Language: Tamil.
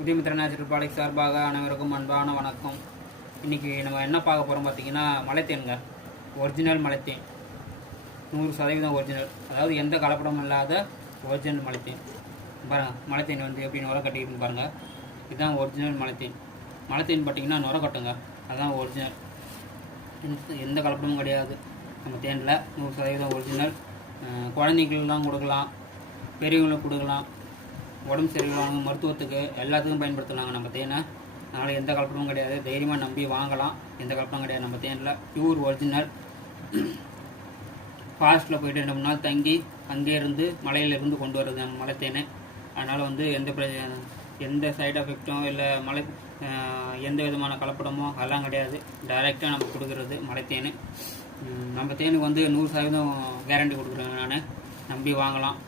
உதயமித்ரா நேச்சுரல் ப்ராடக்ட் சார்பாக அனைவருக்கும் அன்பான வணக்கம். இன்றைக்கி நம்ம என்ன பார்க்க போகிறோம் பார்த்தீங்கன்னா, மலைத்தேனுங்க. ஒரிஜினல் மலைத்தேன், 100% ஒரிஜினல், அதாவது எந்த கலப்படமும் இல்லாத ஒரிஜினல் மலைத்தேன். பாருங்கள், மலைத்தேன் வந்து எப்படி நுர கட்டிக்கிட்டு பாருங்கள். இதுதான் ஒரிஜினல் மலைத்தேன். மலைத்தேன் பார்த்தீங்கன்னா நுர கட்டுங்க, அதுதான் ஒரிஜினல். எந்த கலப்படமும் கிடையாது நம்ம தேனில். 100% ஒரிஜினல். குழந்தைங்களுக்குலாம் கொடுக்கலாம், பெரியவங்களுக்கு கொடுக்கலாம், உடம்பு சரியில்லாமல் மருத்துவத்துக்கு எல்லாத்துக்கும் பயன்படுத்தலாங்க நம்ம தேனை. அதனால் எந்த கலப்படமும் கிடையாது, தைரியமாக நம்பி வாங்கலாம். எந்த கலப்படமும் கிடையாது நம்ம தேனில். Pure original. ஃபாரஸ்ட்டில் போய்ட்டு 2 3 நாள் தங்கி அங்கேருந்து மலையிலேருந்து கொண்டு வர்றது நம்ம மலை தேனை. அதனால் வந்து எந்த சைடு எஃபெக்டும் இல்லை, எந்த விதமான கலப்படமோ அதெல்லாம் கிடையாது. டைரெக்டாக நம்ம கொடுக்குறது மலை தேன். நம்ம தேனுக்கு வந்து 100% கேரண்டி கொடுக்குறேங்க நான். நம்பி வாங்கலாம்.